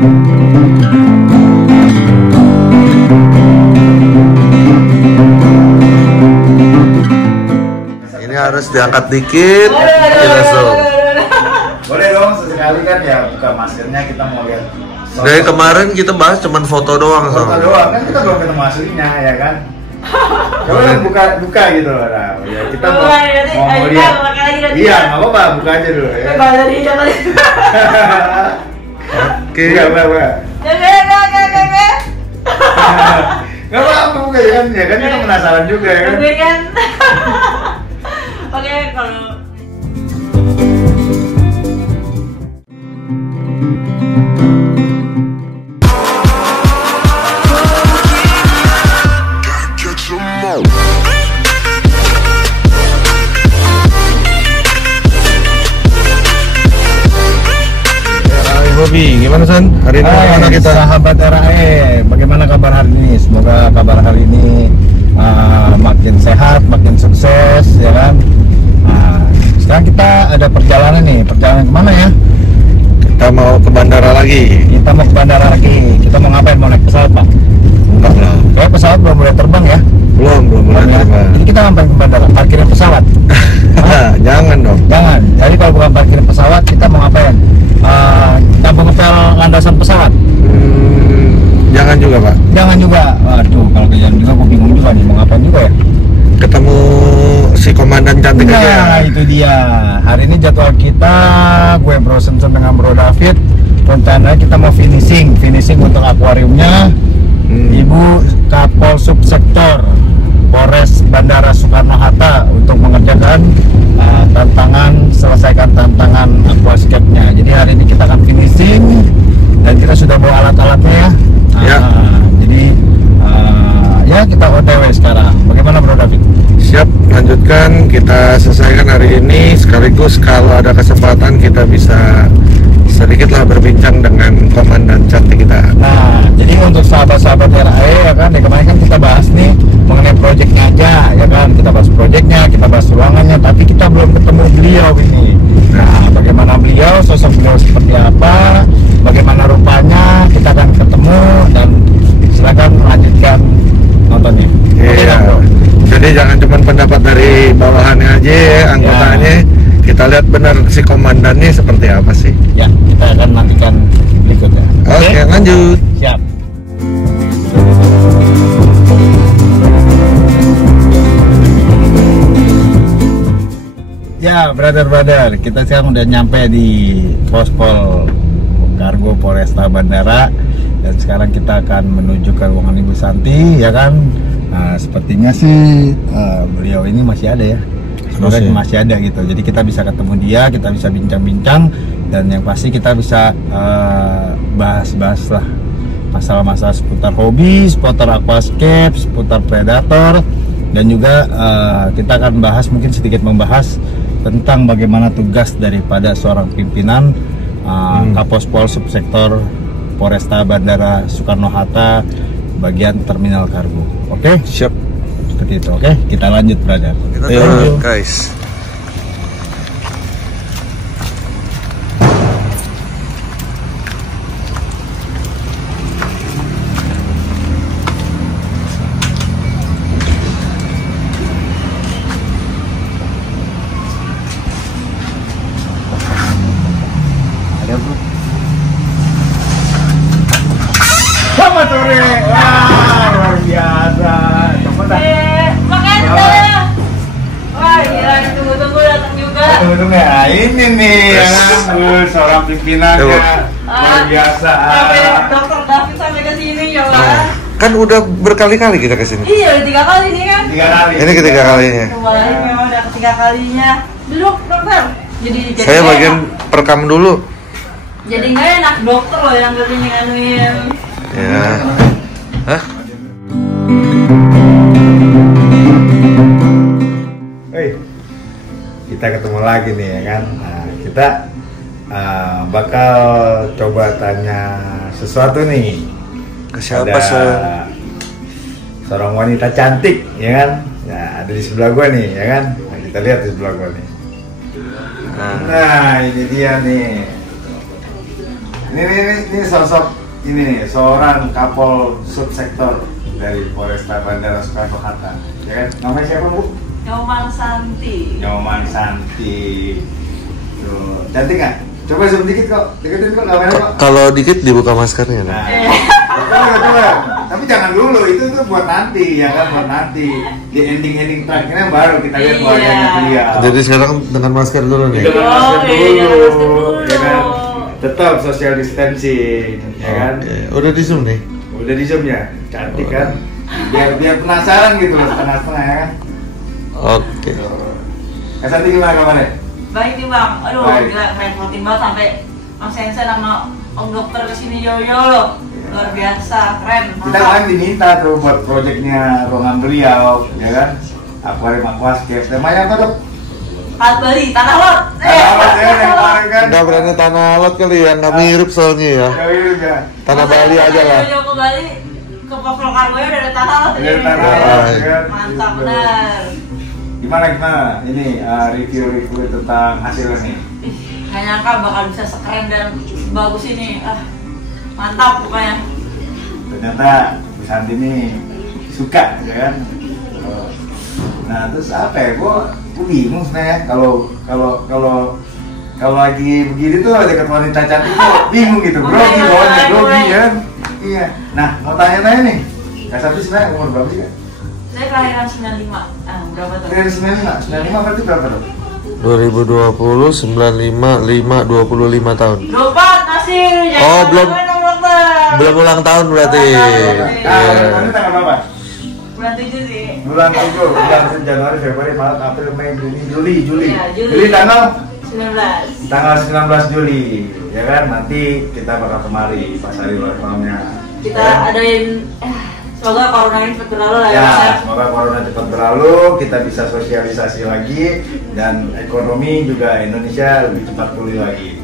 Ini harus diangkat dikit. Kita zoom. Boleh dong sesekali kan ya buka maskernya, kita mau lihat. Dari kemarin kita bahas cuman foto doang. Foto doang kan, kita belum ketemu aslinya ya kan. Coba buka gitu loh. Nah, ya kita mau lihat. Iya, nggak apa-apa, buka aja dulu ya. Oke. Buka. Nggak apa-apa, buka ya kan kita penasaran juga ya kan. Oke, kalau Bobby, gimana San? Hari ini bagaimana kita? Sahabat RAE, bagaimana kabar hari ini? Semoga kabar hari ini makin sehat, makin sukses, ya kan? Sekarang kita ada perjalanan nih, perjalanan kemana ya? Kita mau ke bandara lagi. Kita mau ke bandara lagi. Kita mau ngapain? Mau naik pesawat, Pak? Enggak lah. Kayak pesawat belum boleh terbang ya? Belum boleh Ya? terbang. Jadi kita ngapain ke bandara? Parkirin pesawat? Jangan dong. Jangan. Jadi kalau bukan parkirin pesawat, kita mau ngapain? Kita mau ngepel landasan pesawat? Jangan juga Pak. Jangan juga. Waduh, kalau jangan juga, gue bingung juga nih mau ngapain juga ya. Ketemu si komandan cantik aja. Nah, itu dia. Hari ini jadwal kita, gue Bro Sensen dengan Bro David. Rencananya kita mau finishing untuk akuariumnya. Ibu Kapol Subsektor Polres Bandara Soekarno-Hatta untuk mengerjakan selesaikan tantangan aquascape-nya. Jadi hari ini kita akan finishing dan kita sudah bawa alat-alatnya ya. Jadi ya kita OTW sekarang. Bagaimana Bro David? Siap, lanjutkan. Kita selesaikan hari ini, sekaligus kalau ada kesempatan kita bisa sedikitlah berbincang dengan komandan cantik kita. Nah, jadi untuk sahabat-sahabat RAE ya kan, ya kemarin kan kita bahas nih mengenai proyeknya aja ya kan, kita bahas proyeknya, kita bahas ruangannya, tapi kita belum ketemu beliau ini. Nah, bagaimana beliau, sosok beliau seperti apa, bagaimana rupanya, kita akan ketemu dan silakan lanjutkan nontonnya. Iya. Jadi jangan cuma pendapat dari bawahannya aja ya, anggotanya. Kita lihat benar si komandannya seperti apa sih. Ya, kita akan nantikan berikutnya. Oke, lanjut. Siap. Ya, brother, kita sekarang udah nyampe di Pospol Kargo Polresta Bandara dan sekarang kita akan menuju ke ruangan Ibu Santi, ya kan? Nah, sepertinya sih beliau ini masih ada ya. Semoga masih ada gitu. Jadi kita bisa ketemu dia, kita bisa bincang-bincang dan yang pasti kita bisa bahas-bahas lah masalah-masalah seputar hobi, seputar aquascape, seputar predator dan juga kita akan bahas, mungkin sedikit membahas tentang bagaimana tugas daripada seorang pimpinan Kapospol Subsektor Polresta Bandara Soekarno-Hatta bagian terminal kargo. Oke? Siap. Seperti itu. Oke? Kita lanjut, brother. Kita turun, guys. Selamat sore. Wah, luar biasa. makasih. Wah, gila, tunggu-tunggu datang juga. Tunggu ya, ini nih ya kan, seorang pimpinannya luar biasa. Sampai Dokter David sampai ke sini ya, Pak. Kan udah berkali-kali kita kesini. Iya, udah 3 kali nih kan. 3 kali. Ini ketiga kalinya. Kembali memang udah ketiga kalinya. Duduk, dokter. Jadi Saya bagian perekam dulu. Jadi nggak enak, dokter loh yang kesini nganuin. Ya. Hah? Hei, kita ketemu lagi nih ya kan. Nah, kita bakal coba tanya sesuatu nih. Ke siapa Ada sih? seorang wanita cantik ya kan. Ya, ada di sebelah gua nih ya kan. Nah, kita lihat di sebelah gua nih. Nah, ini dia nih. Ini sosok ini nih, seorang Kapol Subsektor dari Polresta Bandara Soekarno-Hatta. Ya kan? Namanya siapa, Bu? Nyoman Santi. Nyoman Santi. Tuh, cantik nggak? Coba zoom dikit kok, deketin kok kamera kok. Kalau dikit dibuka maskernya. Nah, coba. Tapi jangan dulu, itu tuh buat nanti ya kan, buat nanti. Di ending terakhirnya baru kita lihat wajahnya dia. Jadi sekarang dengan masker dulu nih. Dengan masker dulu, ya kan. Tetap social distancing, ya kan. Udah di zoom nih. Udah di zoom ya, cantik kan. Biar penasaran gitu loh, setengah-setengah ya kan. Oke. Kak Santi gimana kabarnya? Baik nih bang, aduh Baik. gila repotin banget sampai Om Sensen sama Om Dokter kesini jauh-jauh loh. Luar biasa, keren. Kita kemarin diminta tuh buat proyeknya ruangan beliau, ya kan? Aquarium Aquascape. Temanya apa dok? Alat Bali, tanah lot. Tanah lot ya, yang kemarin kan? Nggak berani tanah laut kali ya, nggak mirip soalnya ya. Ya, ya. Tanah Bali aja lah. Jauh ke Bali, ke Pokro Kargonya udah ada tanah lot. Dari tanah Iya. lot, ya kan? Mantap Gitu. benar. Gimana ini review tentang hasilnya nih? Ih, nggak nyangka bakal bisa sekeren dan bagus ini. Mantap pokoknya. Ternyata Bu Santi ini suka, ya kan? Nah terus apa ya? Gue bingung sebenarnya kalau lagi begini tuh dekat wanita cantik tuh bingung gitu, grogi bawahnya, grogi ya. Iya. Nah mau tanya-tanya nih, Kak Santi sebenarnya umur berapa sih Kak? Saya kelahiran 95. Berapa tuh? Dari 95 berarti berapa dong? 2020, 95, 5, 25 tahun. 24 masih. Jangan Oh, belum. ngomongin Om Dokter. Belum ulang tahun berarti. Ini tanggal berapa? Bulan 7 sih. Bulan 7, bulan Januari, Februari, Maret, April, Mei, Juli. Iya, Juli. Juli tanggal 19. tanggal 19 Juli, ya kan? Nanti kita bakal kemari pas hari ulang tahunnya. Kita Ya. adain semoga corona ini cepat berlalu lah ya. Ya, semoga corona cepat berlalu, kita bisa sosialisasi lagi dan ekonomi juga Indonesia lebih cepat pulih lagi.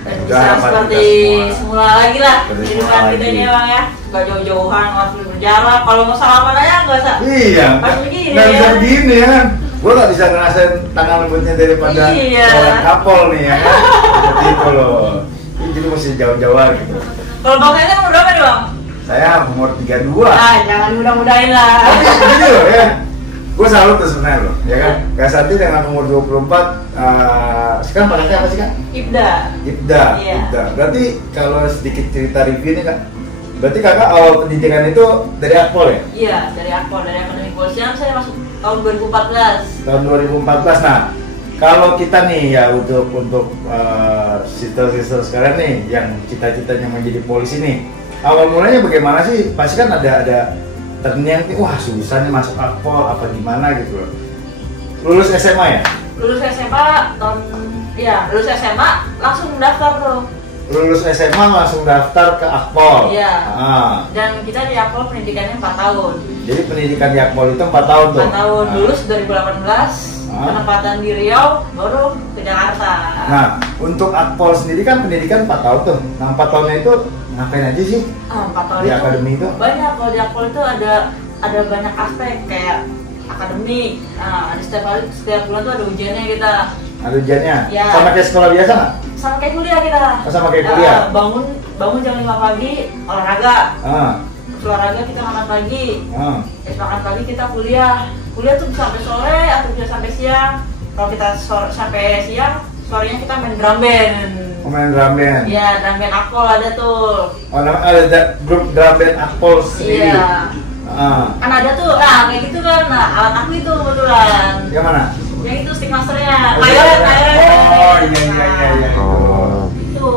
Dan Juga bisa harapan seperti kita semula lagi lah Seperti kehidupan semula kita lagi. ini bang ya. Gak jauh-jauhan, nggak perlu berjalan. Kalau mau salaman aja nggak usah. Iya, Pas begini nggak bisa ya. begini ya kan? Gue nggak bisa ngerasain tangan lembutnya daripada Iya. seorang kapol nih ya kan? Seperti itu loh. Jadi mesti jauh-jauhan gitu. Kalau bang Sensen umur berapa nih bang? Saya umur 32. Ah jangan mudah-mudahin lah. Tapi begini loh ya, gue salut tuh sebenarnya loh, ya kan? Kak Santi dengan umur 24, sekarang pakainya apa sih Kak? Ibda. Ibda, Iya. Ibda. Berarti kalau sedikit cerita review nih Kak, berarti kakak awal pendidikan itu dari Akpol ya? Iya dari Akpol, dari Akademi Kepolisian saya masuk tahun 2014. Tahun 2014. Nah, kalau kita nih ya untuk sister-sister sekarang nih yang cita-citanya menjadi polisi nih, awal mulanya bagaimana sih? Pasti kan ada terniat nih, wah susah nih masuk Akpol apa gimana gitu loh. Lulus SMA ya? Lulus SMA lulus SMA langsung daftar tuh. Lulus SMA langsung daftar ke Akpol. Iya. Ah, Dan kita di Akpol pendidikannya 4 tahun. jadi pendidikan di Akpol itu 4 tahun tuh. 4 tahun, Ah. lulus 2018, penempatan di Riau, baru ke Jakarta. Nah, untuk Akpol sendiri kan pendidikan 4 tahun tuh. Nah, 4 tahunnya itu ngapain aja sih? 4 tahun Di itu akademi itu? banyak. Kalau di Akpol itu ada banyak aspek kayak akademik. Nah, ada setiap bulan tuh ada ujiannya kita. Ada ujiannya? Ya. Sama kayak sekolah biasa nggak? Sama kayak kuliah kita. Oh, sama kayak kuliah? Bangun jam 5 pagi, olahraga. Ah, Terus olahraga kita makan pagi. ah. Makan pagi kita kuliah. Kuliah tuh bisa sampai sore atau bisa sampai siang. Kalau kita sampai siang, sorenya kita main drum band. Pemain drum band. Iya, drum band Akpol ada tuh. Oh, ada grup drum band Akpol sendiri. Iya. Ah. Kan ada tuh, nah kayak gitu kan. Nah, alat aku itu kebetulan. Yang mana? Yang itu stick masternya. Kayolet. Oh, iya. Oh. Itu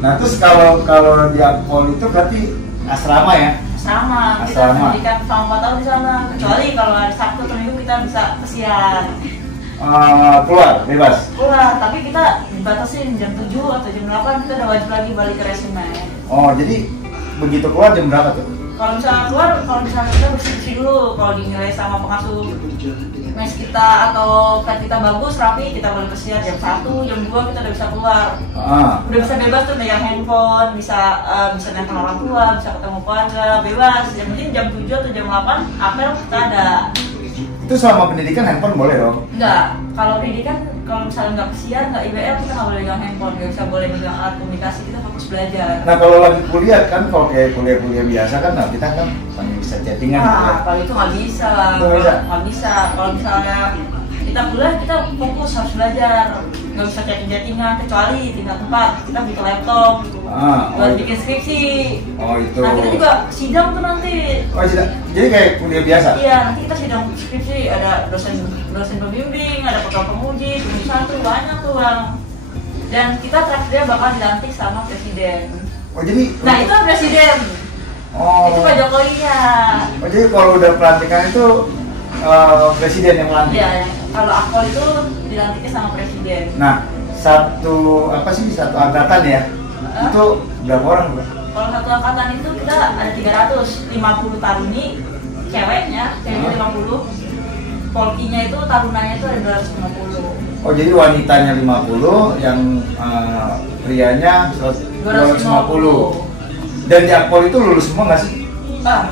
Nah, terus kalau di Akpol itu berarti asrama ya? sama. Kita Asrama. pendidikan selama 4 tahun di sana. Kecuali kalau hari Sabtu atau Minggu kita bisa kesian. Keluar, bebas. Keluar, tapi kita dibatasin jam 7 atau jam 8 kita udah wajib lagi balik ke resume. Oh, jadi begitu keluar jam berapa tuh? Kalau misalnya keluar, kalau misalnya kita bersih dulu, kalau dinilai sama pengasuh mes kita atau pet kita bagus, rapi, kita boleh kesian jam 1, jam 2 kita udah bisa keluar. Ah. Udah bisa bebas tuh megang handphone, bisa nelfon orang tua, bisa ketemu keluarga, bebas. Yang penting jam 7 atau jam 8, apel kita ada. Itu selama pendidikan handphone boleh dong? Enggak, kalau pendidikan kalau misalnya nggak pesiar, nggak IWL, kita nggak boleh pegang handphone, nggak bisa boleh pegang alat komunikasi, kita fokus belajar. Nah kalau lagi kuliah kan, kalau kayak kuliah biasa kan, nah kita kan hanya bisa chattingan. Nah, kalau itu nggak bisa lah. Nggak bisa. Kalau misalnya kita kuliah, kita fokus harus belajar, nggak bisa chattingan, kecuali tingkat 4 kita butuh laptop buat bikin skripsi. Oh itu. Nah kita juga sidang tuh nanti. Oh sidang. Jadi kayak kuliah biasa. Iya, nanti kita sidang skripsi, ada dosen pembimbing, ada ketua pemuji, tulisan tuh banyak tuh bang. Dan kita terakhirnya bakal dilantik sama presiden. Oh jadi. Nah itu presiden. Oh. Itu Pak Jokowi ya. Oh jadi kalau udah pelantikan itu presiden yang melantik. Iya, kalau akpol itu dilantiknya sama presiden. Nah, satu angkatan ya? Itu berapa orang, Bro? Kalau satu angkatan itu kita ada 350 taruni, ceweknya 50, polkinya itu tarunanya itu ada 250. Oh jadi wanitanya 50, yang prianya 250. Dan di akpol itu lulus semua nggak sih?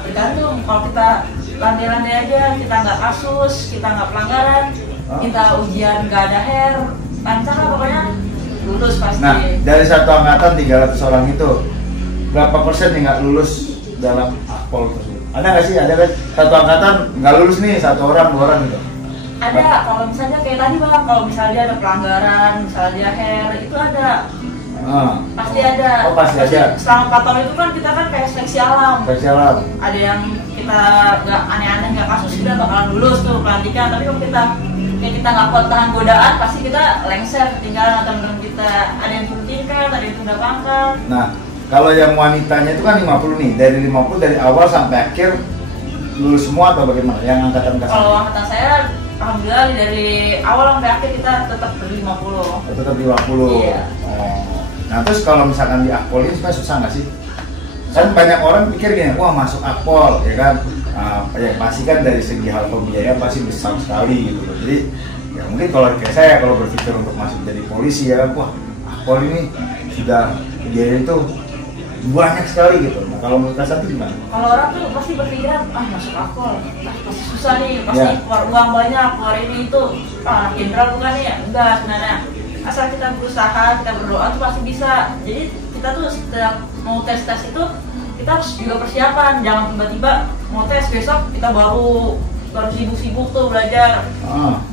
Tergantung. Kalau kita landai-landai aja, kita nggak kasus, kita nggak pelanggaran, kita ujian nggak ada lancar lah pokoknya, lulus pasti. Nah, dari satu angkatan 300 orang itu, berapa persen yang nggak lulus dalam akpol tersebut? Ada nggak sih? Ada kan? Satu angkatan nggak lulus nih, 1 orang, 2 orang gitu? Ada, kalau misalnya kayak tadi bang, kalau misalnya dia ada pelanggaran, misalnya dia itu ada. Pasti ada. Oh pasti ada. Selama 4 tahun itu kan kita kan kayak seleksi alam. Seleksi alam. Ada yang kita nggak aneh-aneh, nggak kasus, kita bakalan lulus tuh pelantikan. Tapi kalau kita nggak kuat tahan godaan, pasti kita lengser ketinggalan atau teman kita. Ada yang turun tingkat, ada yang tunda pangkat. Nah, kalau yang wanitanya itu kan 50 nih, dari 50 dari awal sampai akhir lulus semua atau bagaimana? Yang angkatan kasar? Kalau angkatan saya, alhamdulillah dari awal sampai akhir kita tetap ber 50. Tetap di 50. Iya. Nah terus kalau misalkan di akpol ini sebenarnya susah nggak sih? Kan banyak orang pikir gini, wah masuk akpol ya kan, ya pasti kan dari segi hal pembiayaan pasti besar sekali gitu loh. Jadi ya mungkin kalau kayak saya kalau berpikir untuk masuk jadi polisi ya, wah akpol ini sudah biaya itu banyak sekali gitu. Nah kalau menurut Kak Santi gimana? Kalau orang tuh pasti berpikiran, masuk akpol, pasti susah nih, pasti keluar uang banyak, keluar ini itu, jenderal bukan nih, enggak sebenarnya. Asal kita berusaha, kita berdoa tuh pasti bisa. Jadi kita tuh setiap mau tes itu kita harus juga persiapan. Jangan tiba-tiba mau tes besok kita baru sibuk-sibuk tuh belajar.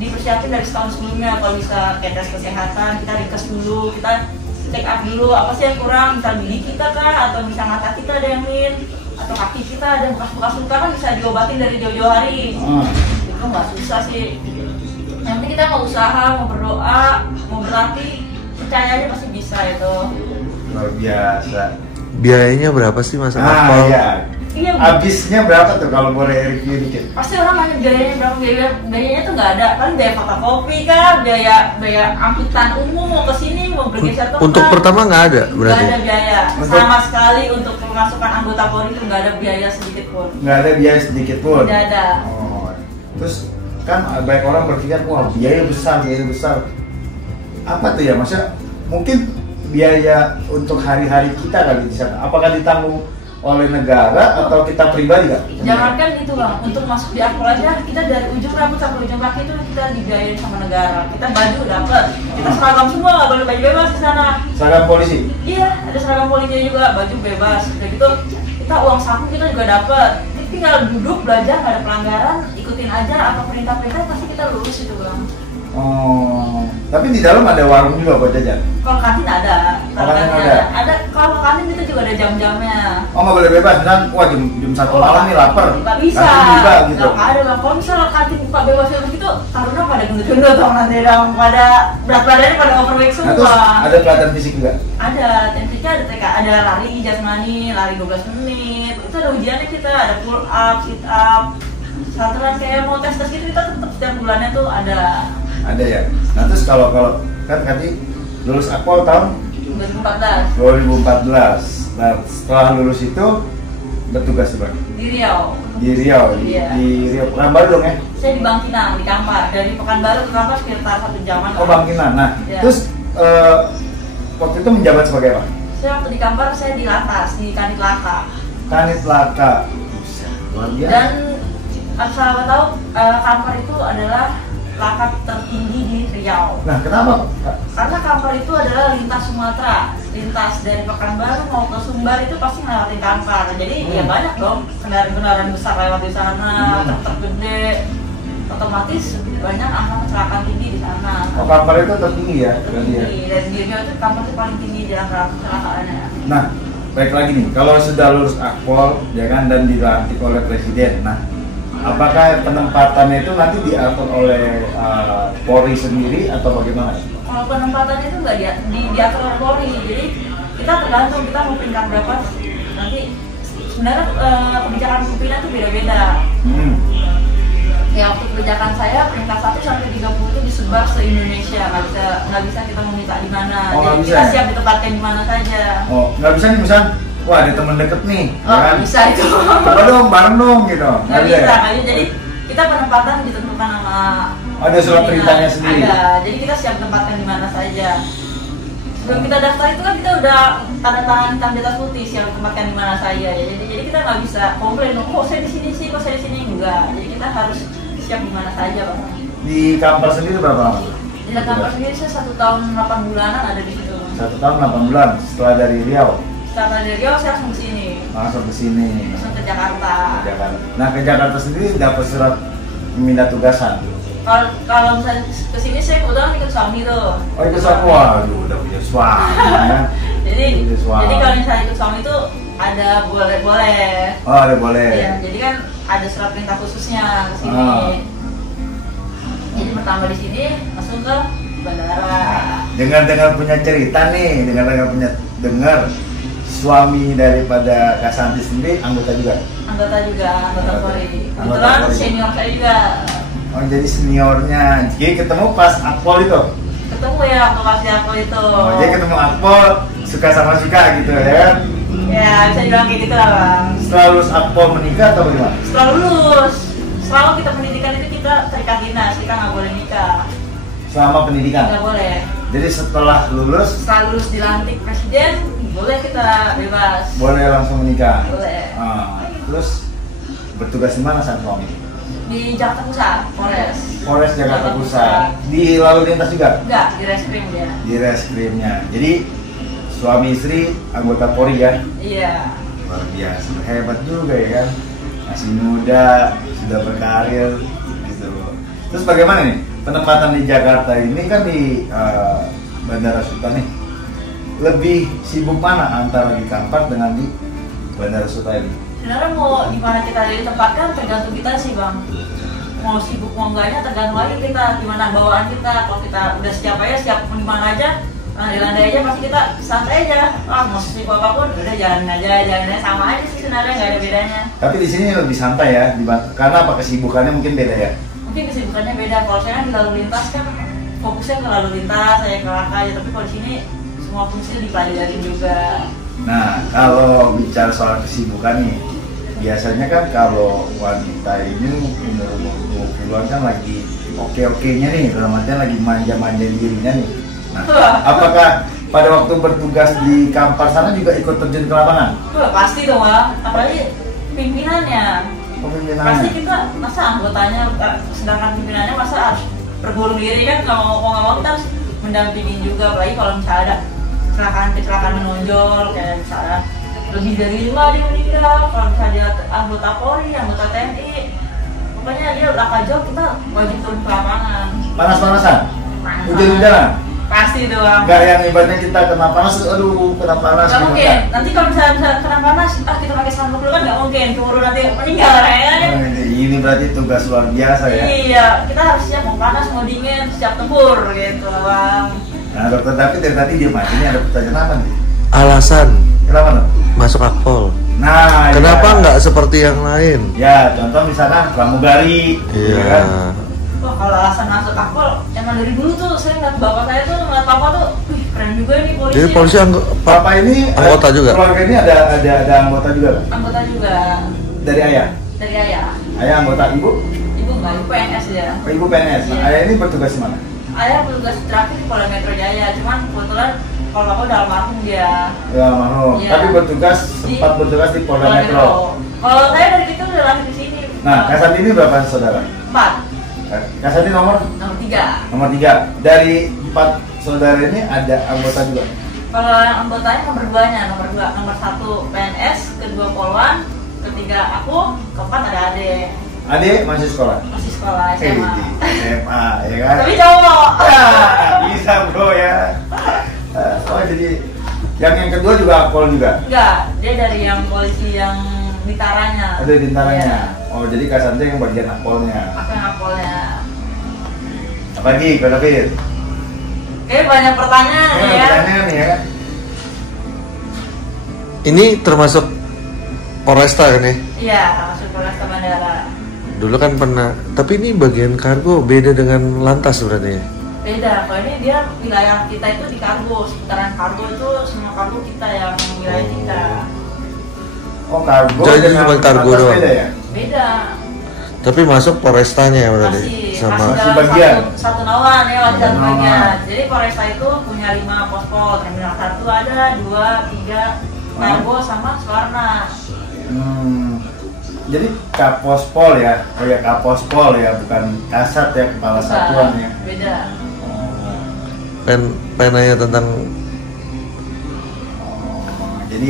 Dipersiapin dari setahun sebelumnya. Kalau bisa kayak tes kesehatan, kita ringkas dulu, kita check up dulu apa sih yang kurang. Misal gigi kita kah, atau misal mata kita ada yang atau kaki kita ada bekas-bekas luka kan bisa diobatin dari jauh-jauh hari. Itu nggak susah sih. Yang penting kita mau usaha, mau berdoa, mau berlatih, percaya aja pasti bisa itu. Luar biasa. Biayanya berapa sih Mas akpol? Iya. Habisnya berapa tuh kalau boleh review dikit? Pasti orang nanya biayanya berapa, biayanya tuh nggak ada. Paling biaya fotokopi kan, biaya angkutan umum mau kesini, mau bergeser tempat. Untuk pertama nggak ada berarti? Nggak ada biaya, sama sekali untuk pemasukan anggota Polri itu nggak ada biaya sedikit pun. Nggak ada biaya sedikit pun? Nggak ada. Oh, terus kan banyak orang berpikir, wah biaya besar. Apa tuh ya, maksudnya mungkin biaya untuk hari-hari kita kali di sana, apakah ditanggung oleh negara atau kita pribadi nggak? Jangankan gitu bang, untuk masuk di akpol aja kita dari ujung rambut sampai ujung kaki itu kita dibiayain sama negara. Kita baju dapat, kita seragam semua, nggak boleh baju bebas di sana. Seragam polisi? Iya, ada seragam polisinya juga, baju bebas. Udah gitu kita uang saku kita juga dapat. Tinggal duduk belajar, nggak ada pelanggaran, ikutin aja apa perintah-perintah, pasti kita lulus itu bang. Oh, tapi di dalam ada warung juga buat jajan? Kalau kantin ada. Kalau kantin ada? Ada, kalau kantin itu juga ada jam-jamnya. Oh nggak boleh bebas, dan wah jam 1 malam nih lapar. Nggak bisa. Kantin juga gitu. Nggak ada bang. Kalau misalnya kantin buka bebas gitu, taruna pada gendut-gendut dong nanti dong, pada berat badannya pada overweight semua. Nah, terus ada pelatihan fisik juga? Ada, fisiknya ada TK, ada lari jasmani, lari 12 menit. Itu ada ujiannya kita, ada pull up, sit up. Setelah kayak mau tes gitu kita tetap setiap bulannya tuh ada. Ada ya. Nah terus kalau kan tadi lulus akpol tahun 2014. Nah setelah lulus itu bertugas di mana? Di Riau. Di Riau. Iya. Di Riau Pekanbaru dong ya? Saya di Bangkinang, di Kampar. Dari Pekanbaru ke Kampar sekitar 1 jaman. Oh Bangkinang. Nah ya. Terus waktu itu menjabat sebagai apa? Saya waktu di Kampar saya di Latas, di Kanit Laka. Kanit Laka. Luar biasa. Dan asal tahu Kampar itu adalah lakat tertinggi di Riau. Nah, kenapa? Karena Kampar itu adalah lintas Sumatera, lintas dari Pekanbaru mau ke Sumbar itu pasti ngelewatin Kampar. Jadi ya banyak dong kendaraan-kendaraan besar lewat di sana, truk gede, otomatis banyak angka kecelakaan tinggi di sana. Oh, Kampar itu tertinggi ya? Tertinggi, dan di Riau itu Kampar itu paling tinggi di angka kecelakaannya. Nah, baik lagi nih, kalau sudah lulus akpol, ya kan, dan dilantik oleh presiden, nah, apakah penempatannya itu nanti diatur oleh Polri sendiri atau bagaimana? Kalau penempatannya itu nggak diatur oleh Polri, jadi kita tergantung kita mau pindah berapa. Nanti sebenarnya kebijakan pimpinan itu beda-beda. Ya waktu kebijakan saya peringkat 1 sampai 30 itu disebar se Indonesia, nggak bisa kita meminta di mana. Oh, jadi kita siap ditempatkan di mana saja. Oh, nggak bisa nih misalnya, wah ada teman deket nih, Oh, ya kan? bisa itu. Coba dong, bareng dong gitu. Nggak bisa, jadi kita penempatan ditentukan sama Ada surat perintahnya sendiri. Ada, jadi kita siap tempatkan di mana saja. Sebelum kita daftar itu kan kita udah tanda tangan hitam di atas putih siap tempatkan di mana saja. Jadi kita nggak bisa komplain, kok saya di sini sih, kok saya di sini enggak. Jadi kita harus siap di mana saja, Pak. Di Kampar sendiri berapa lama? Di Kampar sendiri saya 1 tahun 8 bulanan ada di situ. 1 tahun 8 bulan setelah dari Riau. Setelah dari Riau saya langsung ke sini. Langsung ke sini. Langsung ke Jakarta. Nah, ke Jakarta sendiri dapat surat pemindah tugasan. Kalau misalnya ke sini saya kebetulan ikut suami tuh. Oh, ikut suami. Waduh, udah punya suami ya. Jadi kalau misalnya ikut suami itu ada boleh. Oh, ada boleh. Iya, jadi kan ada surat perintah khususnya ke sini. Jadi pertama di sini langsung ke bandara. Dengar punya cerita nih, dengar suami daripada Kak Santi sendiri anggota juga. Anggota Polri. Kebetulan senior saya juga. Oh, jadi seniornya. Jadi ketemu pas akpol itu. Ketemu ya waktu akpol itu. Oh, jadi ketemu akpol suka sama suka gitu ya. Ya, bisa dibilang kayak gitu lah, Bang. Setelah lulus akpol menikah atau bagaimana? Setelah lulus, selama kita pendidikan itu kita terikat dinas, kita nggak boleh nikah. Selama pendidikan? Nggak boleh. Jadi setelah lulus Dilantik presiden, boleh kita bebas. Boleh langsung menikah? Boleh. Terus bertugas di mana saat suami? Di Jakarta Pusat, Polres Jakarta Pusat. Di lalu lintas juga? Enggak, di reskrim dia. Di reskrimnya. Jadi suami istri anggota Polri ya? Iya. Luar biasa, hebat juga ya kan? Masih muda, sudah berkarir gitu. Terus bagaimana nih penempatan di Jakarta ini kan di Bandara Suta nih? Lebih sibuk mana antara di Kampar dengan di Bandara Suta ini? Sebenarnya mau di mana kita ditempatkan tergantung kita sih, Bang. Mau sibuk mau enggaknya tergantung lagi kita gimana bawaan kita. Kalau kita udah siap aja, siap di mana aja, di landai aja pasti kita santai aja. Mau sibuk apapun udah jalanin aja sama aja sih sebenarnya, nggak ada bedanya. Tapi di sini lebih santai ya, karena apa kesibukannya mungkin beda ya? Mungkin kesibukannya beda. Kalau saya kan di lalu lintas kan fokusnya ke lalu lintas, saya ke laka aja. Tapi kalau di sini semua fungsi dipelajarin juga. Nah, kalau bicara soal kesibukan nih, biasanya kan kalau wanita ini umur 20-an kan lagi oke-okenya nih, dalam artian lagi manja-manja dirinya nih. Nah, apakah pada waktu bertugas di Kampar sana juga ikut terjun ke lapangan? Pasti dong, Bang. Apalagi pimpinannya. Pasti kita, masa anggotanya, sedangkan pimpinannya masa harus bergurung diri kan, kalau mau nggak mau kita harus mendampingin juga, apalagi kalau misalnya ada kecelakaan menonjol, kayak misalnya lebih dari 5 dia meninggal, kalau misalnya dia anggota Polri, anggota TNI, pokoknya dia laka jauh, kita wajib turun ke lapangan. Panas-panasan? Hujan-hujanan? Pasti doang. Nggak yang ibaratnya kita kena panas, aduh kena panas. Nggak mungkin, nanti kalau misalnya kena panas, kita pakai sunblock dulu kan nggak mungkin, keburu nanti meninggal kayaknya. Ini berarti tugas luar biasa ya? Iya, kita harus siap mau panas, mau dingin, siap tempur gitu, Bang. Nah, Dokter David dari tadi dia ini ada pertanyaan apa nih? Alasan Kenapa tuh? masuk akpol. Nah, Kenapa ya. nggak seperti yang lain? Ya, contoh misalkan pramugari. Iya. Kan? Wah, kalau alasan masuk akpol, emang dari dulu tuh saya ngeliat bapak saya tuh, ngeliat papa tuh, wih keren juga nih polisi. Jadi polisi Papa ini anggota juga? Keluarga ini ada anggota juga kan? Anggota juga. Dari ayah? Dari ayah. Ayah anggota, ibu? Ibu enggak, ibu PNS dia. Oh, ibu PNS. Nah, Iya. ayah ini bertugas di mana? Ayah bertugas terakhir di Polda Metro Jaya, cuman kebetulan kalau bapak udah almarhum dia. Ya, almarhum. Iya. Tapi sempat bertugas di Polda Metro. Kalau saya dari kecil udah lahir di sini. Nah, Kak Santi ini berapa saudara? 4. Kak Santi nomor? Nomor 3. Nomor 3. Dari 4 saudara ini ada anggota juga? Kalau yang anggotanya nomor 2-nya, nomor 1 PNS, kedua Polwan, ketiga aku, keempat ada Ade. Ade masih sekolah? Masih sekolah SMA. SMA, ya kan? Tapi cowok. Ya, bisa bro ya. Oh jadi yang kedua juga akpol juga? Enggak, dia dari yang polisi yang Bintaranya. Ada di Bintaranya. Ya. Oh jadi Kak Santi yang bagian akpolnya. Aku yang akpolnya. Apa lagi Kak David? Banyak pertanyaan ya. Pertanyaan nih ya kan? Ini termasuk Polresta kan ya? Iya, masuk Polresta Bandara. Dulu kan pernah, tapi ini bagian kargo beda dengan lantas berarti ya? Beda, kalau ini dia wilayah kita itu di kargo, seputaran kargo itu semua kargo kita yang wilayah kita. Oh kargo. Jadi cuma kargo lantas doang? Beda ya? Beda. Tapi masuk Polrestanya ya berarti? Masih Masih bagian? satu naungan ya, masih satu Naungan. bagian. Jadi Polresta itu punya 5 pospol, terminal 1 ada, 2, 3, kargo sama Suwarna. Jadi Kapospol ya? Oh ya Kapospol ya, bukan Kasat ya, kepala Bukan, satuan ya? Beda. Pengen nanya tentang Jadi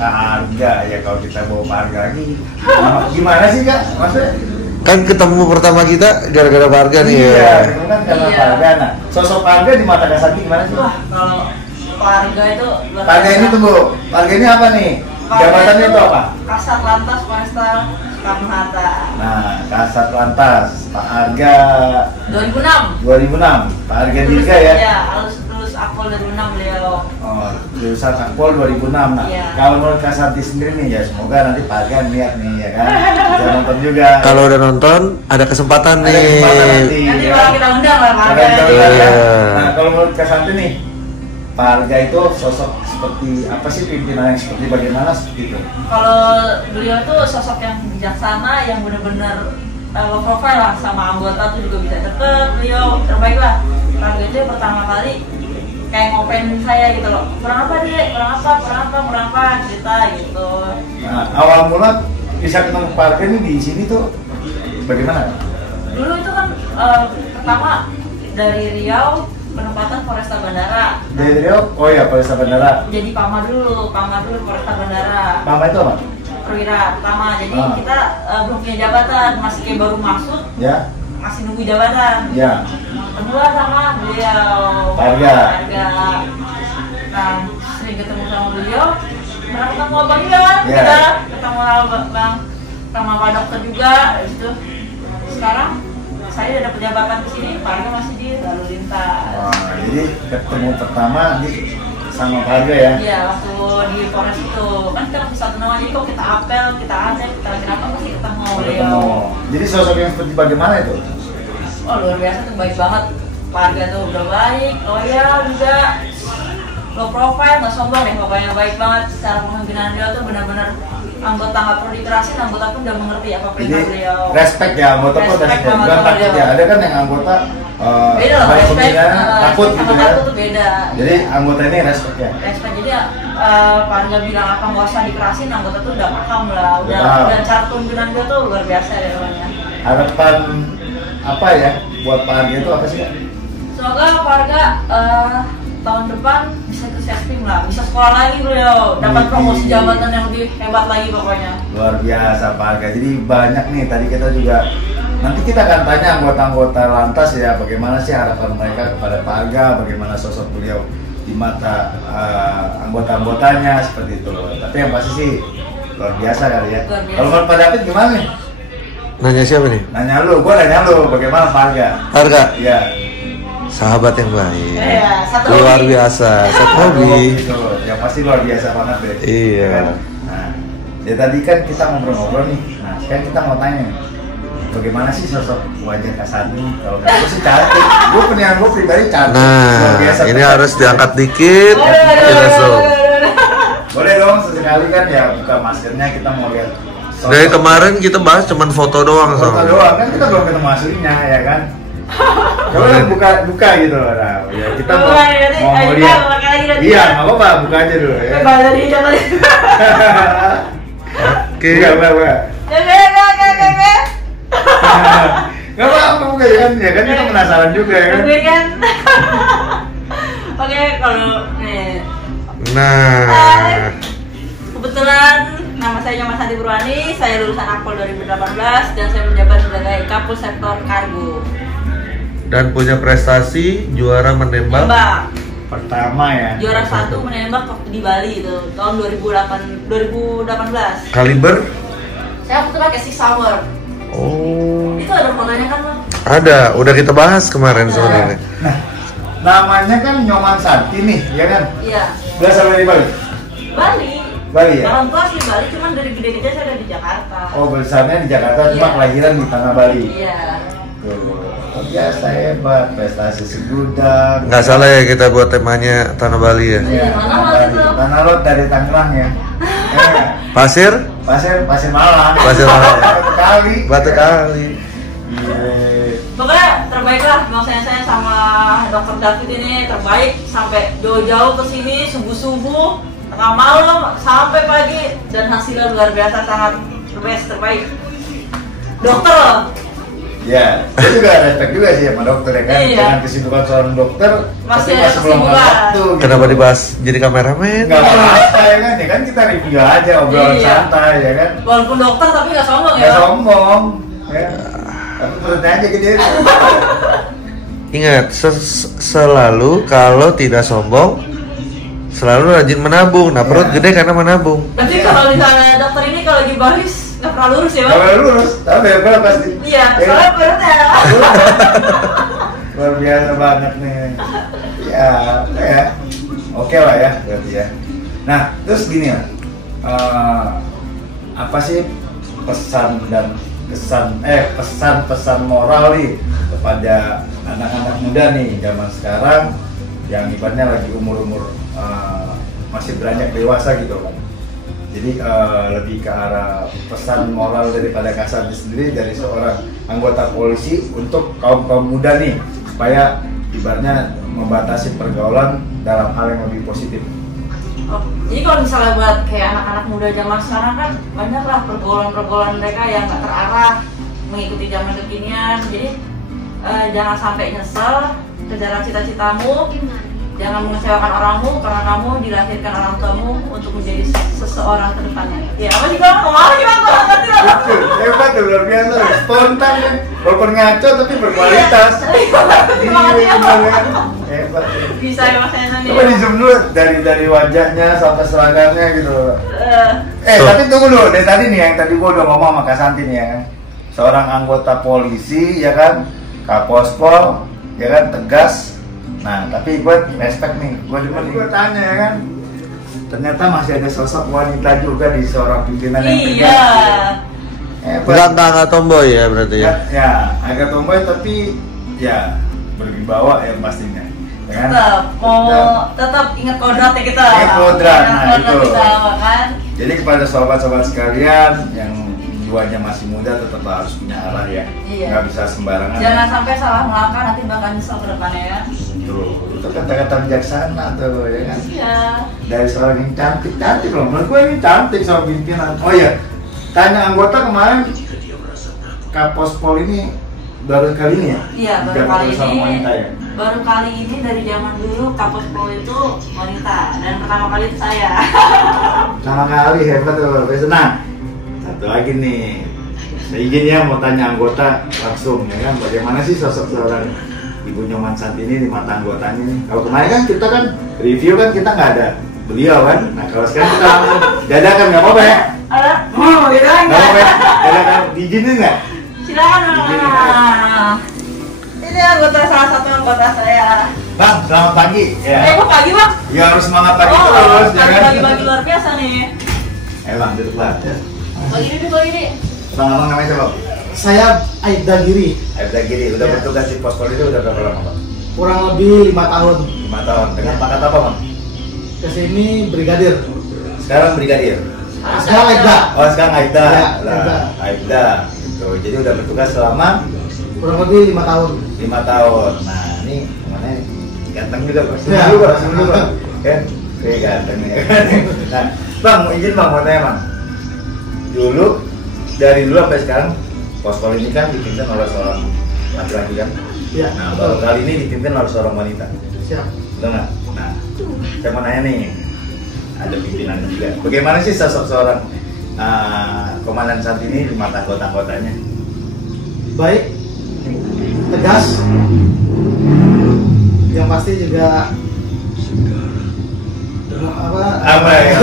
harga ya, kalau kita bawa harga lagi gimana sih Kak? Maksudnya? kan ketemu pertama kita gara-gara harga nih Iya, ya. itu kan karena Iya. harga. Nah, sosok harga di mata Kak Santi gimana sih? Wah, kalau harga itu luar Harga ini biasa. tunggu, harga ini apa nih? Jabatannya itu apa? Kasat Lantas Polresta Soekarno-Hatta. Nah, Kasat Lantas, Pak Harga 2006. 2006, Pak Harga Dirga ya? Iya, lulus akpol 2006 beliau. Oh, lulusan Akpol 2006. Nah, Iya. kalau menurut Kak Santi sendiri nih ya, semoga nanti Pak Harga lihat nih ya kan, bisa nonton juga. Kalau udah nonton ada kesempatan Ada nih. kesempatan nanti. Nanti ya. bakal kita undang lah Pak Bakal kita Harga. undang ya. Iya. Nah, kalau menurut Kak Santi nih, Pak Harga itu sosok seperti apa sih, pimpinan yang seperti bagaimana seperti itu? Kalau beliau tuh sosok yang bijaksana, yang benar-benar low profile lah, sama anggota tuh juga bisa deket. Beliau terbaik lah. Harga itu pertama kali kayak ngopen saya gitu loh. Kurang apa deh? Kurang apa? Cerita gitu. Nah, awal mula bisa ketemu Pak Harga nih di sini tuh bagaimana? Dulu itu kan pertama dari Riau penempatan Polresta Bandara. Dari Riau, oh ya Polresta Bandara. Jadi Pama dulu Polresta Bandara. Pama itu apa? Perwira pertama. Jadi Ah. kita belum punya jabatan, masih kayak baru masuk, Ya, masih nunggu jabatan. ya. Ketemulah sama beliau. Harga. Nah, sering ketemu sama beliau. Pernah ketemu abang juga kan? Ya. Kita ketemu bang sama Pak Dokter juga. Habis itu sekarang saya udah dapat jabatan ke sini, Pak Harga masih di lalu lintas. Wah, jadi ketemu pertama di sama Pak Harga ya? Iya, waktu di Polres itu kan kita masih satu nama, jadi kok kita apel, kita ada, kita lagi apa pasti ketemu beliau. Ketemu. Jadi sosok yang seperti bagaimana itu? Oh luar biasa tuh, baik banget. Pak Harga tuh udah baik, loyal juga, low profile, nggak sombong deh, pokoknya baik banget. Secara pemimpinan beliau tuh benar-benar anggota nggak perlu dikerasin, anggota pun udah mengerti apa perintah Jadi beliau. respect ya, anggota pun Respect respect. banget Bukan sama takut ya, beliau. ada kan yang anggota Beda lah, baik respect, pembinaan, takut respect gitu sama ya. takut tuh beda. Jadi anggota ini respect ya? Respect, jadi Pak Harga bilang apa nggak usah dikerasin, anggota tuh udah paham lah, Udah paham. udah cara pemimpinan dia tuh luar biasa ya namanya. Harapan apa ya buat Pak Harga itu apa sih? Semoga Pak Harga tahun depan bisa ke Sestim lah, bisa sekolah lagi beliau, dapat promosi jabatan yang lebih hebat lagi pokoknya. Luar biasa Pak Harga. Jadi banyak nih, tadi kita juga nanti kita akan tanya anggota-anggota lantas ya, bagaimana sih harapan mereka kepada Pak Harga, bagaimana sosok beliau di mata anggota-anggotanya seperti itu. Tapi yang pasti sih luar biasa kali ya. Luar biasa. Kalau menurut Pak David gimana nih? Nanya siapa nih? Nanya lu, gua nanya lu, bagaimana Pak Harga? Harga, Iya. sahabat yang baik. Iya, satu Luar hobi. biasa, satu hobi. Gitu. Yang pasti luar biasa banget deh. Iya. Ya kan? Nah, ya tadi kan kita ngobrol-ngobrol nih. Nah, sekarang kita mau tanya nih, bagaimana sih sosok wajah Kak Santi? Kalau aku sih cantik, gue pribadi cantik. Luar Nah, biasa, ini Kak. harus diangkat dikit. Kita zoom. Boleh dong sesekali kan ya buka maskernya, kita mau lihat. sosok. Dari kemarin kita bahas cuman foto doang Foto soalnya. doang kan, kita belum ketemu aslinya ya kan. Coba Boleh. buka gitu loh. Nah, ya kita mau Boleh, jadi mau ayo, lihat. pakai lagi nanti. Iya, nggak apa-apa, buka aja dulu ya. Kalau dari hijau tadi. Oke. Buka. Oke. Nggak Gak apa-apa ya kan kita penasaran juga ya kan. Oke kan. Oke, kalau nih. Nah, Kebetulan nama saya Nyoman Santi Purwani, saya lulusan Akpol 2018 dan saya menjabat sebagai Kapus Sektor Kargo. dan punya prestasi juara menembak. Nembak. Pertama ya. Juara 1 menembak waktu di Bali itu tahun 2018. Kaliber? Saya waktu itu pakai Six Hour. Oh, Itu ada fotonya kan, Bang? ada. Udah kita bahas kemarin sebenarnya. Nah, namanya kan Nyoman Santi nih, ya kan? Iya. Berasal dari Bali? Bali. Bali ya? Orang tua asli Bali, cuman dari gede-gede saya ada di Jakarta. Oh, besarnya di Jakarta, cuma Iya. kelahiran di tanah Bali. Iya. Tuh, biasa hebat, prestasi segudang. Nggak salah ya kita buat temanya Tanah Bali ya. Iya, Mana tanah Bali Bali. tuh? Tanah Lot dari Tangerang ya. Pasir? Pasir Malang. Pasir Malang. Batu Kali. Batu Kali. Iya. Pokoknya terbaik lah, saya sama Dokter David ini terbaik sampai jauh-jauh ke sini subuh-subuh, tengah malam sampai pagi dan hasilnya luar biasa sangat terbaik. Dokter loh. Ya, saya juga respect juga sih sama dokter ya kan. Iya. Dengan kesibukan seorang dokter, Masih tapi ada masih belum kesibukan. waktu. Gitu. Kenapa dibahas jadi kameramen? Nggak apa-apa ya kan, ya kan kita review aja obrolan Iya. santai ya kan. Walaupun dokter tapi nggak sombong ya. Nggak sombong, ya. Tapi perutnya aja gede. Ingat, selalu kalau tidak sombong, selalu rajin menabung. Nah, perut Iya. gede karena menabung. Tapi kalau misalnya dokter ini kalau lagi baris nggak pernah lurus ya, Bang? Kalau lurus, tapi ya pasti. Iya, Ya. soalnya perutnya. Luar biasa banget nih. Ya, oke lah ya berarti ya. Nah, terus gini ya, apa sih pesan-pesan moral nih kepada anak-anak muda nih zaman sekarang yang ibaratnya lagi umur-umur masih beranjak dewasa gitu kan. Jadi lebih ke arah pesan moral daripada kasar sendiri dari seorang anggota polisi untuk kaum muda nih supaya ibaratnya membatasi pergaulan dalam hal yang lebih positif. Oh, jadi kalau misalnya buat kayak anak-anak muda zaman sekarang kan banyak lah pergaulan mereka yang nggak terarah mengikuti zaman kekinian. Jadi jangan sampai nyesel kejar cita-citamu, jangan mengecewakan orangmu karena kamu dilahirkan orang tuamu untuk menjadi seseorang ke depannya. Ya apa sih bang? Ngomong apa sih bang? Hebat tuh, luar biasa, spontan kan, walaupun ngaco tapi berkualitas. Terima kasih ya. Hebat. Bisa ya mas Hensan Coba di zoom dulu dari wajahnya sampai seragamnya gitu. So. Tapi tunggu dulu, dari tadi nih yang tadi gua udah ngomong sama Kak Santi nih ya kan, seorang anggota polisi ya kan, Kapospol ya kan, tegas. Nah tapi gue respect nih, gue tanya ya kan, ternyata masih ada sosok wanita juga di seorang pimpinan yang tegas. Iya. Enggak tomboy ya berarti ya. Ya, agak tomboy tapi ya berwibawa ya pastinya. Ya kan? Tetap ingat kodratnya kita. Ingat kodrat, nah itu. Kita, kan? Jadi kepada sobat-sobat sekalian yang jiwanya masih muda tetap harus punya arah ya. Iya. Nggak bisa sembarangan. Jangan sampai salah melangkah nanti bakal nyesel ke depannya ya. Tuh, itu kata-kata bijaksana tuh ya kan. Iya. Dari seorang yang cantik loh. Menurut gue ini cantik sama pimpinan. Oh iya, tanya anggota kemarin Kapospol ini baru kali ini ya? Iya, baru Dijabat kali sama ini. wanita ya? Baru kali ini dari zaman dulu Kapospol itu wanita dan pertama kali itu saya. Sama kali, hebat tuh luar biasa. Nah, satu lagi nih, saya izin ya mau tanya anggota langsung ya kan, bagaimana sih sosok seorang Ibu Nyoman Santi ini di mata anggotanya nih? Kalau kemarin kan kita kan review kan kita nggak ada beliau kan, nah kalau sekarang kita langsung dadakan nggak apa-apa ya? Ada? Gitu kan? Nggak apa-apa ya? Dadakan, diizinin nggak? Silakan. Izinin. Ini anggota salah satu anggota saya. Bang, selamat pagi. Kok pagi bang? Ya harus semangat pagi Oh, terus, ya kan? pagi luar biasa nih. Bang, duduklah. Pagi ini. Bang, abang namanya siapa? Saya Aibda Giri, Aibda Giri, udah Ya. bertugas di Pospol itu udah berapa lama Bang? kurang lebih 5 tahun 5 tahun. Dengan pangkat apa Bang? kesini brigadir. Sekarang brigadir. Sekarang Aibda, Oh sekarang Aibda. Ya, Lah, Aibda. Aibda. Gitu. Jadi udah bertugas selama kurang lebih 5 tahun. 5 tahun. Nah ini mana ganteng juga Bang. Ya. Senyum dulu Bang. Kan? Ganteng ya. Nah, Bang, izin Bang mau tanya Bang. Dari dulu sampai sekarang Pospol ini kan dipimpin oleh seorang laki-laki kan? Iya. Nah, baru kali ini dipimpin oleh seorang wanita. Siap. Betul nggak? Nah, saya mau nanya nih, ada pimpinan juga. Bagaimana sih sosok seorang Komandan Santi ini di mata anggota-anggotanya? Baik, tegas, yang pasti juga Apa ya?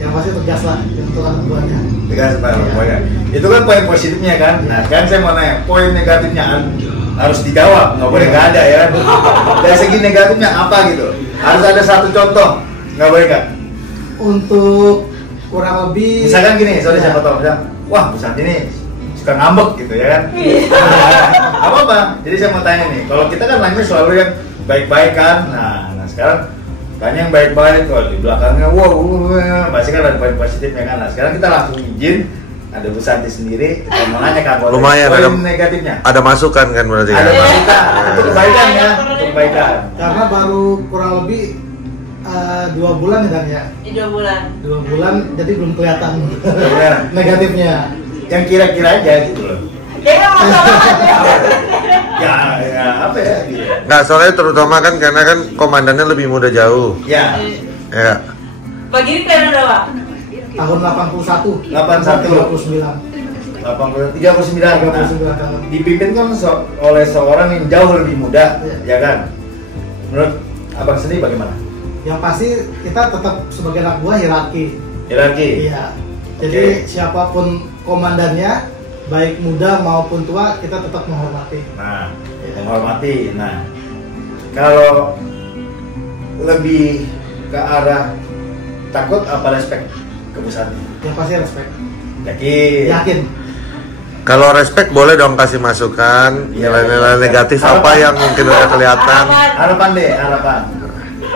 yang pasti tegas lah untuk anak buahnya. Tegas Pak, pokoknya. Itu kan poin positifnya kan. Nah, kan saya mau nanya, poin negatifnya harus dijawab, nggak boleh nggak ada ya. Dari segi negatifnya apa gitu? Harus ada satu contoh, nggak boleh nggak? Untuk kurang lebih Misalkan gini, sorry ya. saya potong, wah Bu Santi ini suka ngambek gitu ya kan? Apa apa? Jadi saya mau tanya nih, kalau kita kan lainnya selalu yang baik-baik kan. Nah sekarang banyak yang baik-baik, kalau di belakangnya wow, pasti kan ada poin positifnya kan. Nah sekarang kita langsung izin, ada Bu Santi sendiri, kita mau nanya kan Lumayan, poin negatifnya. Ada masukan kan berarti Ada kan? masukan, itu kebaikan ya, itu kebaikan. Karena baru kurang lebih 2 bulan ya Dan ya. Di 2 bulan. 2 bulan jadi belum kelihatan Benar. negatifnya. Yang kira-kira aja gitu loh. Dia masalah. Ya apa ya? Gitu. Nggak, soalnya terutama kan karena kan komandannya lebih muda jauh. Ya, Ya. Bagi ini kalian berapa? Tahun 81. 81. 39. 39. Nah, 39 tahun. dipimpin kan oleh seorang yang jauh lebih muda, Iya. ya kan? Menurut abang sendiri bagaimana? Yang pasti kita tetap sebagai anak buah hierarki. Hierarki. Iya. Jadi Oke. siapapun komandannya, baik muda maupun tua, kita tetap menghormati. Nah, menghormati. Nah, kalau lebih ke arah takut apa respect ke Bu Santi? Yang pasti respect. Yakin. Yakin. Kalau respect boleh dong kasih masukan nilai-nilai negatif apa yang mungkin udah kelihatan. Harapan deh, harapan.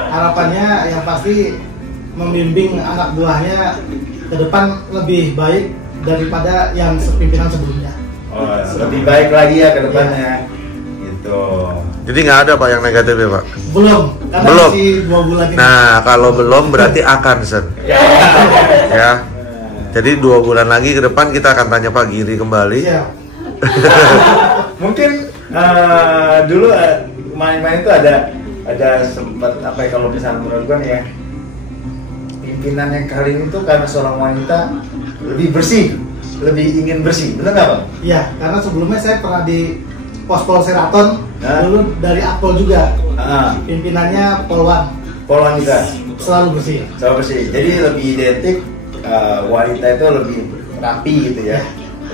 Harapannya yang pasti membimbing anak buahnya ke depan lebih baik daripada yang pimpinan sebelumnya. Oh, lebih baik lagi ya ke depannya. Gitu. Jadi nggak ada Pak yang negatif ya Pak? Belum, karena Belum. masih 2 bulan ini. Nah kalau belum berarti akan Sen. Ya. Jadi 2 bulan lagi ke depan kita akan tanya Pak Giri kembali. Siap. Mungkin dulu main-main itu ada sempat apa ya, kalau misalnya menurut gue nih ya, pimpinan yang kali ini tuh karena seorang wanita lebih bersih, lebih ingin bersih, benar nggak Bang? Iya, karena sebelumnya saya pernah di Pospol Seraton, Hah? dulu dari Akpol juga. Ah, Pimpinannya Polwan, Polwan juga selalu bersih. selalu bersih. Jadi lebih identik wanita itu lebih rapi gitu ya,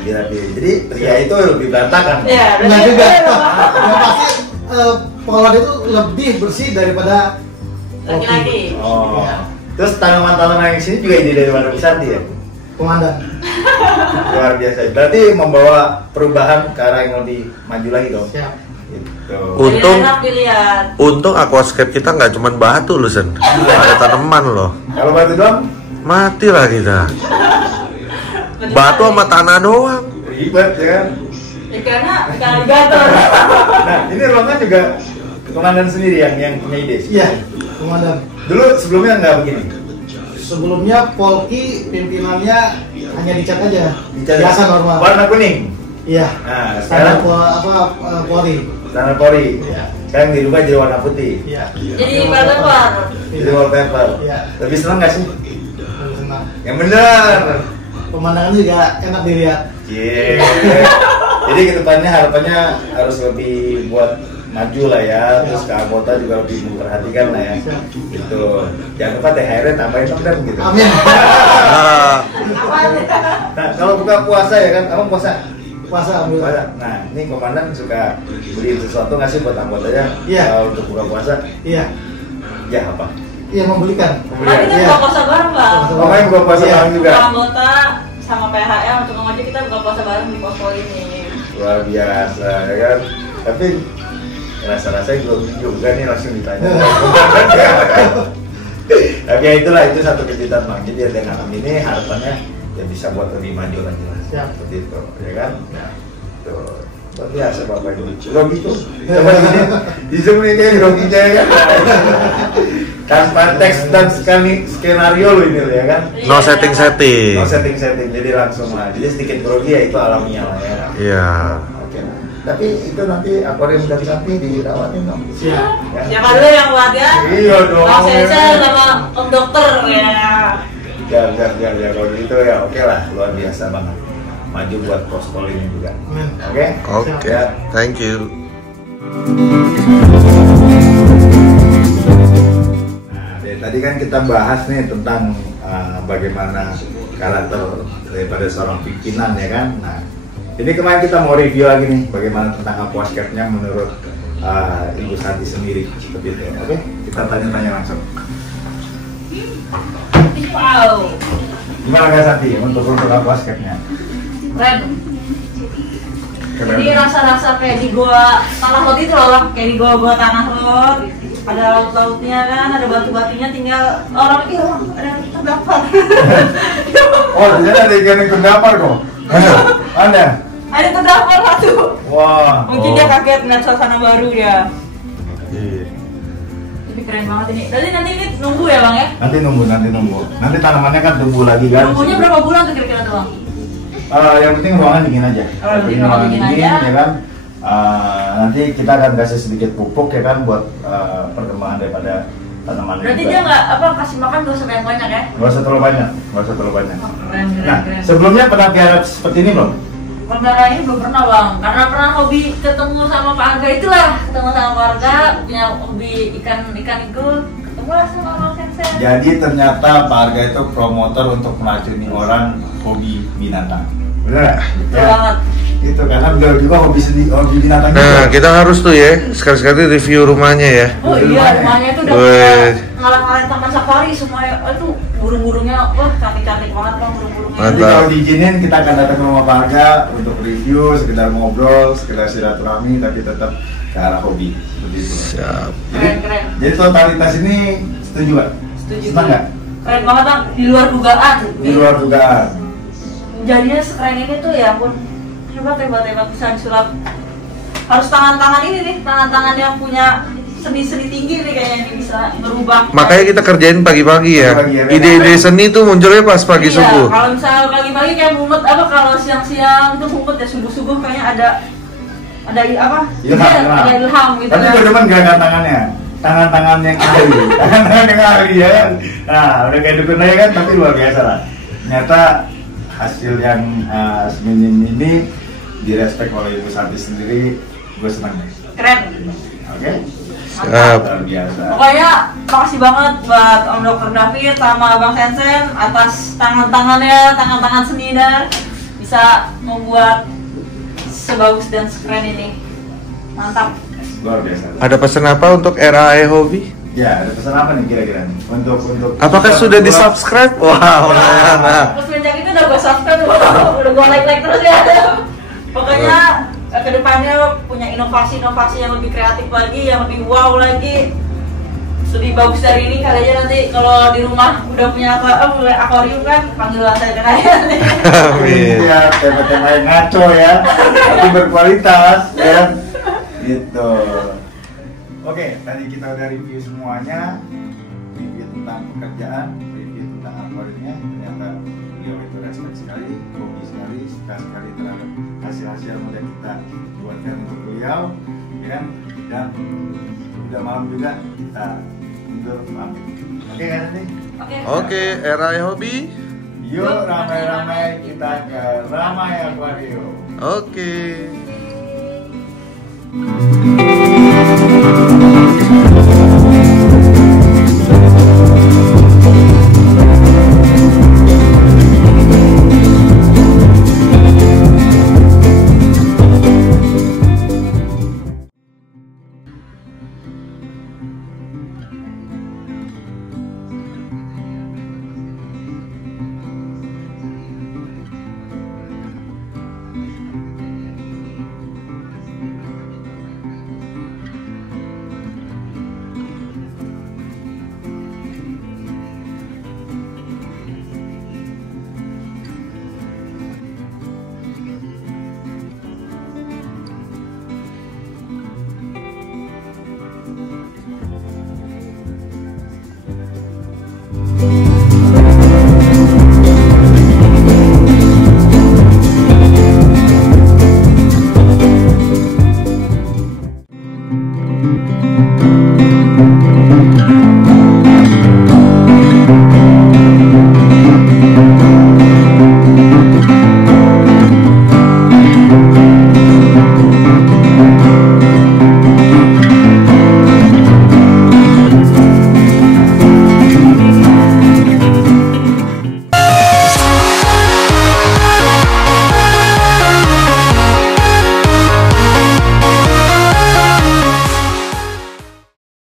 lebih rapi. Jadi pria itu lebih berantakan. Ya, Enggak juga. Yang pasti Polwan itu lebih bersih daripada laki-laki. Oh, Iya. terus tanaman-tanaman yang sini juga ide dari Warna Santi ya? Komandan. Luar biasa. Berarti membawa perubahan ke arah yang lebih maju lagi dong. Siap. Gitu. Untung- Jadi enak dilihat. Untung aquascape kita nggak cuma batu loh Sen. Ada tanaman loh. Kalau batu doang, Mati lah kita. Batu sama tanah doang. ribet ya kan. Ya karena alligator. Nah, ini ruangan juga komandan sendiri yang punya ide. Iya, komandan. Dulu sebelumnya nggak begini. Sebelumnya Polki pimpinannya hanya dicat aja. Dicat Biasa normal. warna kuning. Iya. Nah, Standar sekarang Polri. standar Polri. Iya. Sekarang dirubah jadi warna putih. Iya. Jadi wallpaper. Jadi wallpaper. Iya. Lebih senang nggak sih? Lebih senang. Yang benar. Pemandangannya juga enak dilihat. Yeah. Jadi kedepannya harapannya harus lebih buat maju lah ya, terus ke anggota juga lebih memperhatikan lah ya. Gitu. Jangan lupa THR-nya tambahin dong gitu. Amin. Nah, Nah, kalau buka puasa ya kan, abang puasa. Puasa ambil. Puasa. Nah, ini komandan suka beliin sesuatu nggak sih buat anggotanya? Iya. Untuk buka puasa? Iya. Ya apa? Iya membelikan. Nah, kita Iya. buka puasa bareng bang. Oh, main buka puasa Iya. bareng juga. Untuk anggota sama PHL untuk ngojek kita buka puasa bareng di posko ini. Luar biasa ya kan. Tapi rasa-rasanya belum juga nih langsung ditanya. Tapi ya itulah, itu satu kejutan Bang. Jadi dengan ini harapannya ya bisa buat lebih maju lagi lah. Siap. Seperti itu, ya kan? Tuh. Luar biasa Bapak ini. Rogi tuh. Coba ini di Zoom ini kayak Roginya ya kan. Tanpa teks dan skenario lo ini ya kan. no setting-setting. No setting-setting, jadi langsung lah. Jadi sedikit grogi ya itu alamiah lah ya. Iya. Oke. Tapi itu nanti akuarium dari Santi dirawatin dong. Siap. Ya. Siapa dulu yang buat ya? Iya dong. Bang Sensei sama Om Dokter ya. Ya, kalau gitu ya oke lah, luar biasa banget. Maju buat poskol ini juga. Amin. Oke? Oke, Ya. thank you. Nah, dari tadi kan kita bahas nih tentang bagaimana karakter daripada seorang pimpinan ya kan. Nah, ini kemarin kita mau review lagi nih bagaimana tentang aquascape-nya menurut Ibu Santi sendiri seperti itu. Oke, kita tanya-tanya langsung. Wow. Gimana Kak Santi untuk aquascape-nya? Keren. Jadi rasa-rasa kayak di gua tanah laut itu loh, Bang. Kayak di gua tanah laut. Ada laut-lautnya kan, ada batu-batunya, tinggal orang itu ada terdampar. Oh, ternyata ada ikan yang terdampar kok. Ada? Ada terdampar satu. Wah. Mungkin dia kaget ngeliat suasana baru dia. Iya. Tapi keren banget ini. Berarti nanti ini nunggu ya Bang ya? Nanti nunggu. Nanti tanamannya kan tumbuh lagi kan. Nunggunya berapa bulan tuh kira-kira tuh Bang? Yang penting ruangan dingin aja. Oh, yang penting ruangan dingin aja. ya kan. Nanti kita akan kasih sedikit pupuk ya kan buat perkembangan daripada tanaman. Berarti dia nggak kasih makan gak usah banyak ya? Gak usah terlalu banyak. Oh, keren. Nah, sebelumnya pernah pelihara seperti ini belum? Pelihara ini belum pernah Bang, karena pernah hobi ketemu sama Pak Arga itulah, ketemu sama Pak Arga, punya hobi ikan itu, ketemulah sama Bang Sensei. Jadi ternyata Pak Arga itu promotor untuk meracuni orang hobi binatang. Bener? Betul banget. Itu karena beliau juga hobi binatang. Nah, juga. kita harus tuh ya, sekali-sekali review rumahnya ya. Oh iya, rumahnya itu udah Weh. ngalah-ngalahin taman safari semuanya. Aduh, burung-burungnya, wah cantik-cantik banget Bang burung-burungnya. Nanti Mantap. kalau diizinin kita akan datang ke rumah Pak Arga untuk review, sekedar ngobrol, sekedar silaturahmi, tapi tetap ke arah hobi seperti itu. Siap. Keren. Jadi totalitas ini setuju Pak? Setuju. Senang nggak? Keren banget Bang, di luar dugaan. Di luar dugaan. Jadinya sekeren ini tuh ya ampun, hebat bisa disulap. Harus tangan-tangan ini nih, tangan-tangan yang punya seni-seni tinggi nih kayaknya ini bisa berubah. Makanya kita kerjain pagi-pagi ya. Pagi-pagi ya, Ide-ide seni tuh munculnya pas pagi Iya, subuh. kalau misalnya pagi-pagi kayak mumet kalau siang-siang itu mumet ya subuh-subuh kayaknya ada apa? Ilham, Iya, ada ilham gitu Tapi kan. gue demen gerakan tangannya. Tangan-tangan yang ahli. Tangan-tangan yang ahli ya kan. Nah, udah kayak dukun aja kan, tapi luar biasa lah. Ternyata hasil yang seminim ini direspek oleh Ibu Santi sendiri, gue senang. Keren. Oke? Siap. Luar biasa. Pokoknya makasih banget buat Om Dr. David sama Bang Sensen atas tangan-tangan seninya bisa membuat sebagus dan sekeren ini. Mantap. Luar biasa. Ada pesan apa untuk RAE Hobi? Ya, ada pesan apa nih kira-kira? Untuk Apakah sudah di-subscribe? Wow, nah. Terus semenjak itu udah gue subscribe, udah gue like terus ya. Pokoknya kedepannya punya inovasi-inovasi yang lebih kreatif lagi, yang lebih wow lagi, lebih bagus dari ini. Kali aja nanti kalau di rumah udah punya akuarium kan, panggil saya kan aja. Amin. Ya, tema-tema yang ngaco ya, tapi berkualitas ya. Gitu. Oke, tadi kita udah review semuanya, review tentang pekerjaan, review tentang akuariumnya. Ternyata beliau itu respect sekali, hobi sekali, suka sekali terhadap hasil-hasil yang udah kita buatkan untuk beliau, ya kan? Dan udah malam juga kita mundur pamit. Oke kan nanti? Oke, RAE Hobi. Yuk ramai-ramai kita ke Ramai Aquarium. Oke.